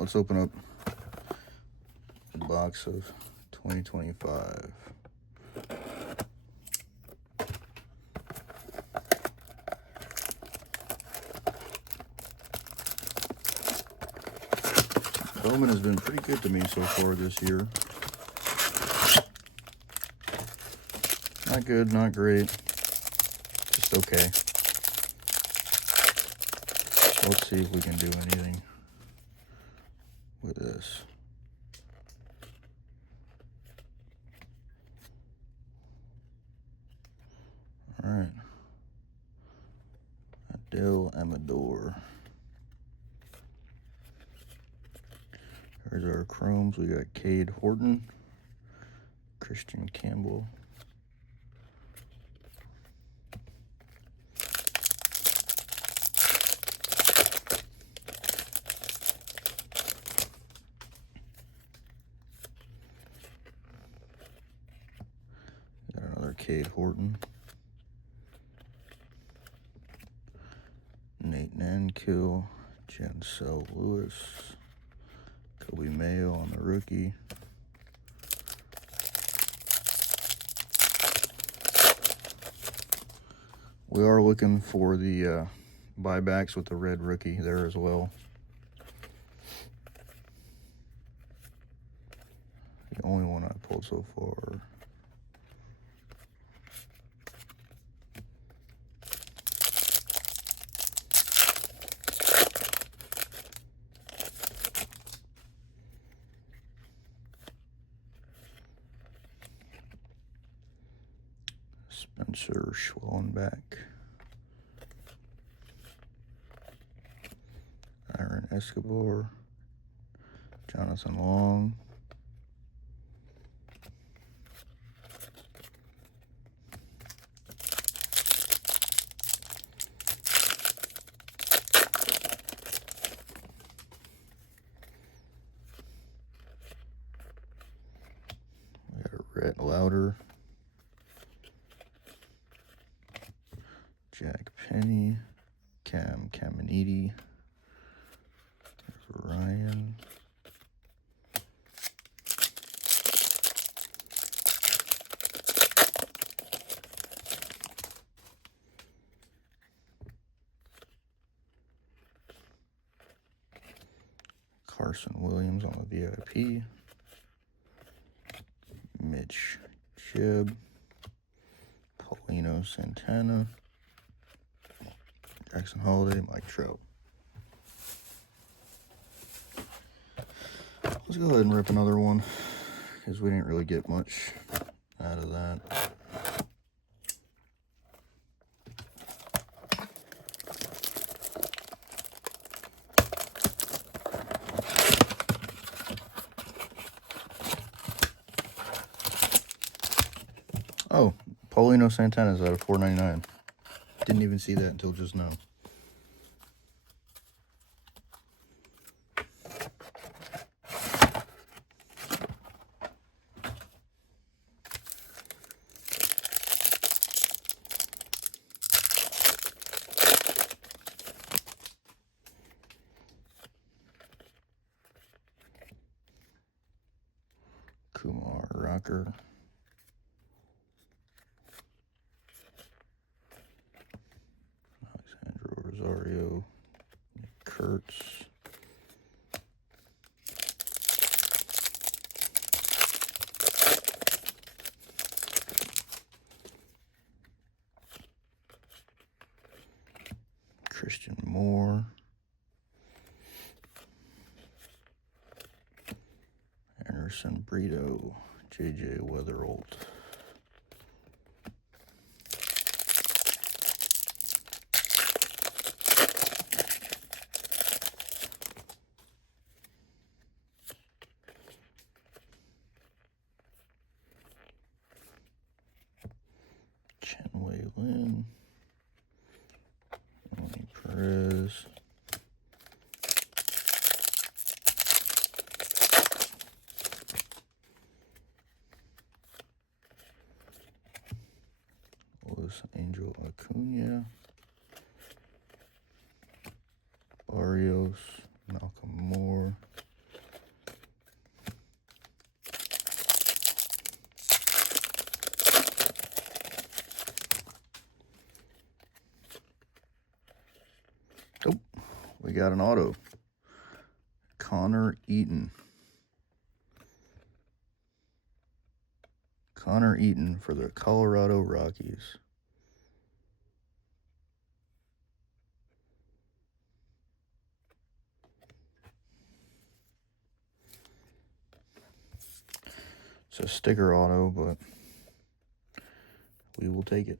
let's open up the box of 2025. Bowman has been pretty good to me so far this year. Not good, not great, just okay. Let's see if we can do anything with this. All right, Adele Amador. There's our chromes. We got Cade Horton, Christian Campbell, got another Cade Horton, Nate Nankill, Jancel Lewis, Kobe Mayo on the rookie. We are looking for the buybacks with the red rookie there as well. The only one I pulled so far. Spencer Schwellenbach, Aaron Escobar, Jonathan Long, we got Rhett Lauder, Jack Penny, Cam Caminiti, Ryan, Carson Williams on the VIP, Mitch Chibb, Paulino Santana, Jackson Holiday, Mike Trout. Let's go ahead and rip another one because we didn't really get much out of that. Oh, Paulino Santana's out of $4.99. Didn't even see that until just now. Kumar Rocker. Alexandro Rosario. Nick Kurtz. Christian Moore. Anderson Brito. JJ Weatherolt. Chenwei Lin. Tony Perez. Angel Acuna, Barrios, Malcolm Moore, got an auto. Connor Eaton. Connor Eaton for the Colorado Rockies. It's a sticker auto, but we will take it.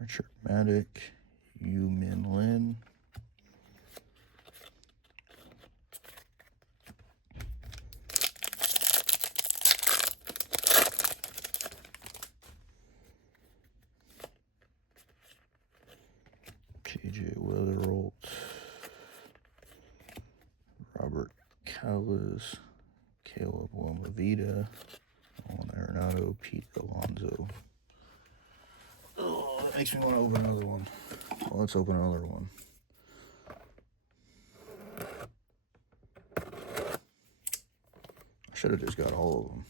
Richard Maddock, Yu Min Lin. JJ Weatherholt, Robert Callis, Caleb Wilmavita, Juan Arenado, Pete Alonso. Oh, that makes me want to open another one. Well, let's open another one. I should have just got all of them.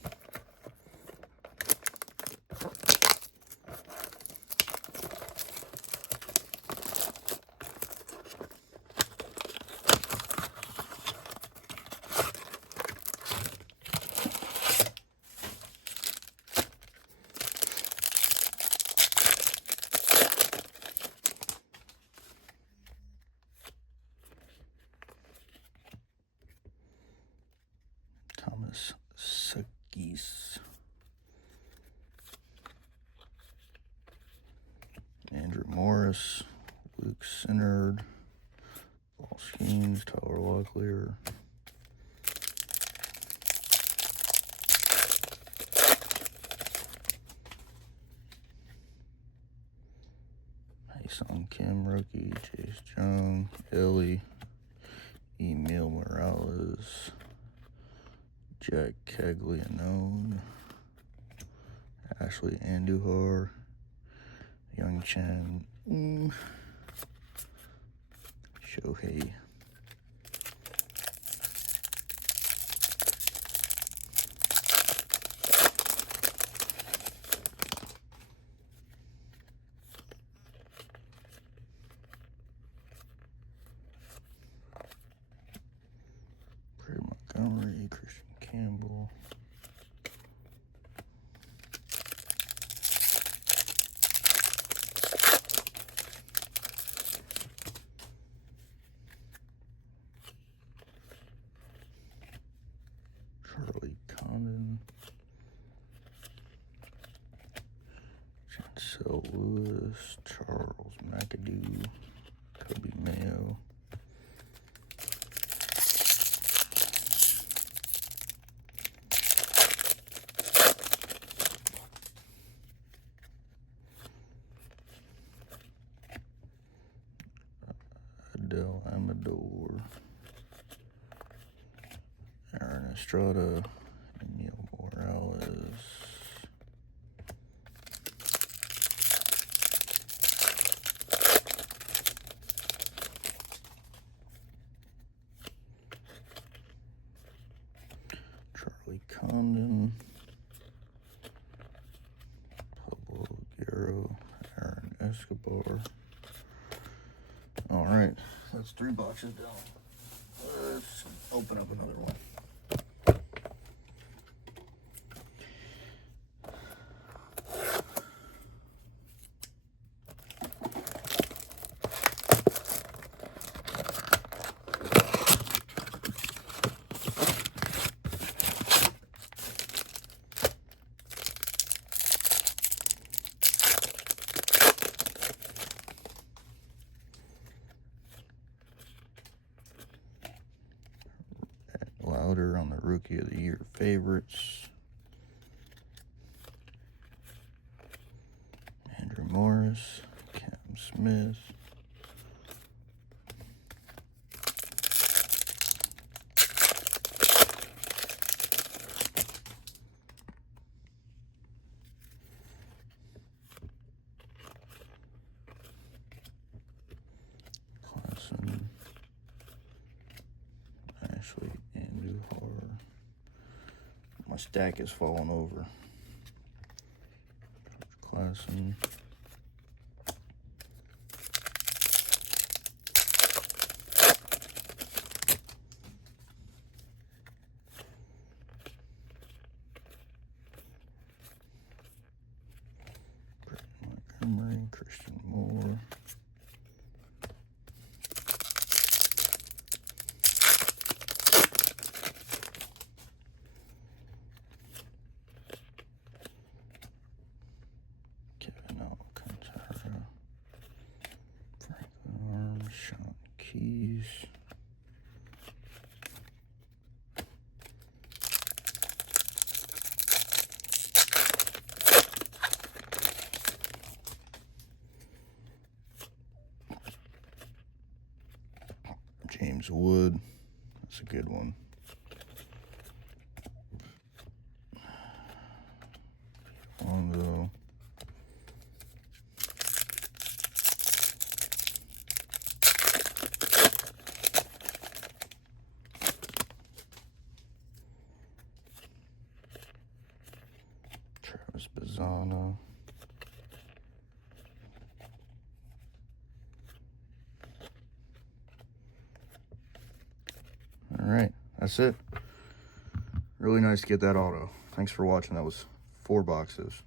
Thomas Sagis. Andrew Morris, Luke Sinnard, Paul Skeens, Tyler Locklear. Sung Kim, rookie, Chase Young, Ellie, Emil Morales, Jack Caglianone, Ashley Andujar, Young Chen, Shohei. Montgomery, Christian Campbell, Charlie Condon, Chancel Lewis, Charles McAdoo, Kobe Mayo, Adele Amador, Aaron Estrada, Emil Morales, Charlie Condon, Pablo Guerrero, Aaron Escobar. All right, that's 3 boxes down. Let's open up another one. Louder on the Rookie of the Year favorites. Andrew Morris, Cam Smith, Clausen, Ashley Andujar. My stack is falling over. Clausen. Montgomery, Christian Moore. Kevin Alcantara. Franklin Arms, Sean Keys. James Wood, that's a good one. Lonzo. Travis Bazzana. All right, that's it. Really nice to get that auto. Thanks for watching. That was 4 boxes.